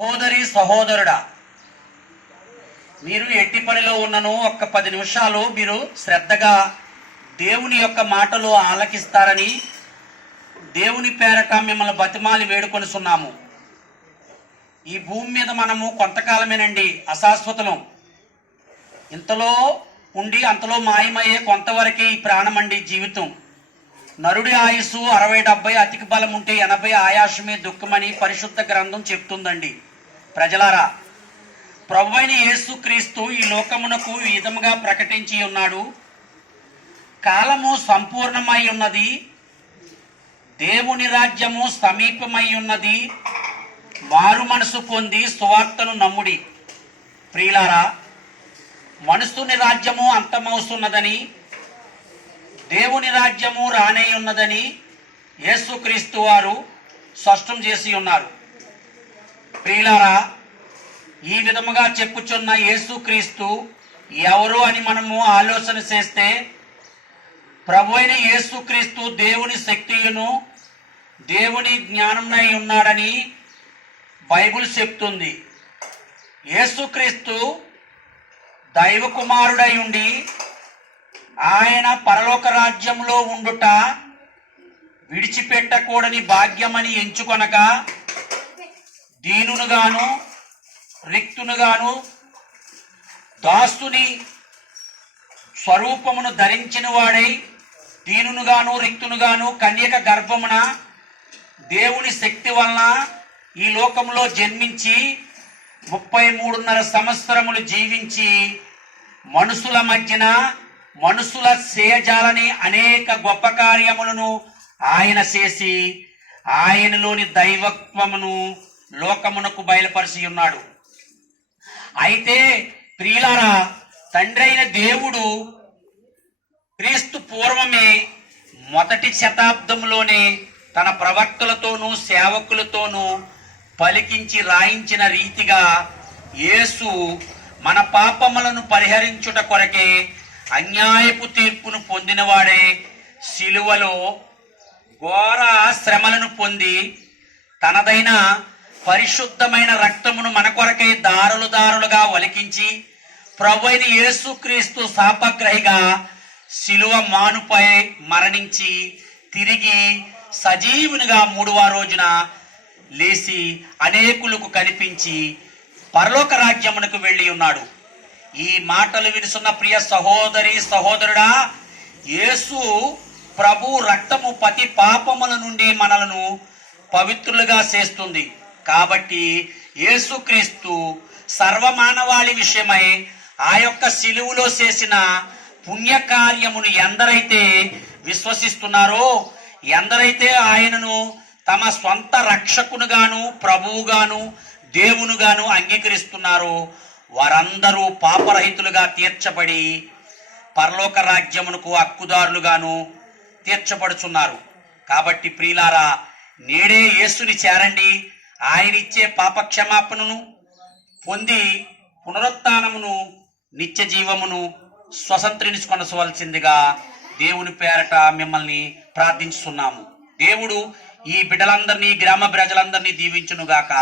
సహోదరి సహోదరుడా మీరు ఎట్టి పనిలో ఉన్నను ఒక్క పది నిమిషాలు మీరు శ్రద్ధగా దేవుని యొక్క మాటలు ఆలకిస్తారని దేవుని పేరట మిమ్మల్ని బతిమాలి వేడుకొనిస్తున్నాము ఈ భూమి మీద మనము కొంతకాలమేనండి అశాశ్వతలం. ఇంతలో ఉండి అంతలో మాయమయ్యే కొంతవరకే ఈ ప్రాణమండి జీవితం. నరుడి ఆయుస్సు అరవై డెబ్బై అతికి బలం ఉంటే ఎనభై ఆయాసమే దుఃఖమని పరిశుద్ధ గ్రంథం చెప్తుందండి. ప్రజలారా ప్రభు అయిన యేసుక్రీస్తు ఈ లోకమునకు ఈ విధముగా ప్రకటించి ఉన్నాడు. కాలము సంపూర్ణమై ఉన్నది దేవుని రాజ్యము సమీపమై ఉన్నది మారు మనసు పొంది సువార్తను నమ్ముడి. ప్రియులారా మనుషుని రాజ్యము అంతమవుతున్నదని దేవుని రాజ్యము రానే ఉన్నదని యేసుక్రీస్తు వారు స్పష్టం చేసి ఉన్నారు. ప్రియులారా ఈ విధముగా చెప్పుచున్న యేసుక్రీస్తు ఎవరు అని మనము ఆలోచన చేస్తే ప్రభు అయిన యేసుక్రీస్తు దేవుని శక్తియును దేవుని జ్ఞానంనై ఉన్నాడని బైబిల్ చెప్తుంది. యేసుక్రీస్తు దైవకుమారుడై ఉండి ఆయన పరలోక రాజ్యంలో ఉండుట విడిచిపెట్టకూడని భాగ్యమని ఎంచుకొనక దీనునుగాను రిక్తునుగాను దాస్తుని స్వరూపమును ధరించిన వాడై దీనునుగాను రిక్తునుగాను కన్యక గర్భమున దేవుని శక్తి వలన ఈ లోకంలో జన్మించి ముప్పై మూడున్నర సంవత్సరములు జీవించి మనుషుల మధ్యన మనుషుల సేజాలని అనేక గొప్ప కార్యములను ఆయన చేసి ఆయనలోని దైవత్వమును లోకమునకు బయలుపరిచి ఉన్నాడు. అయితే ప్రియులారా తండ్రి అయిన దేవుడు క్రీస్తు పూర్వమే మొదటి శతాబ్దంలోనే తన ప్రవక్తలతోనూ సేవకులతోనూ పలికించి రాయించిన రీతిగా యేసు మన పాపములను పరిహరించుట కొరకే అన్యాయపు తీర్పును పొందినవాడే శిలువలో ఘోర శ్రమలను పొంది తనదైన పరిశుద్ధమైన రక్తమును మన కొరకై దారులు దారులుగా ఒలికించి ప్రభు అయిన యేసుక్రీస్తు శాపగ్రహిగా శిలువ మానుపై మరణించి తిరిగి సజీవునిగా మూడవ రోజున లేచి అనేకులకు కనిపించి పరలోక రాజ్యమునకు వెళ్ళి ఉన్నాడు. ఈ మాటలు వినుసున్న ప్రియ సహోదరి సహోదరుడా యేసు ప్రభు రక్తము పతి పాపముల నుండి మనలను పవిత్రులుగా చేస్తుంది. కాబట్టి యేసుక్రీస్తు సర్వమానవాళి విషయమై ఆ యొక్క శిలువులో చేసిన పుణ్యకార్యమును ఎందరైతే విశ్వసిస్తున్నారో ఎందరైతే ఆయనను తమ సొంత రక్షకునుగాను ప్రభువుగాను దేవునుగాను అంగీకరిస్తున్నారో వారందరూ పాపరహితులుగా తీర్చబడి పరలోక రాజ్యమునకు హక్కుదారులుగాను తీర్చబడుచున్నారు. కాబట్టి ప్రియులారా నేడే యేసుని చేరండి. ఆయన ఇచ్చే పాపక్షమాపణను పొంది పునరుత్నమును నిత్య జీవమును స్వతంత్రించుకొనవలసిందిగా దేవుని పేరట మిమ్మల్ని ప్రార్థించుతున్నాము దేవుడు ఈ బిడ్డలందరినీ గ్రామ ప్రజలందరినీ దీవించునుగాక.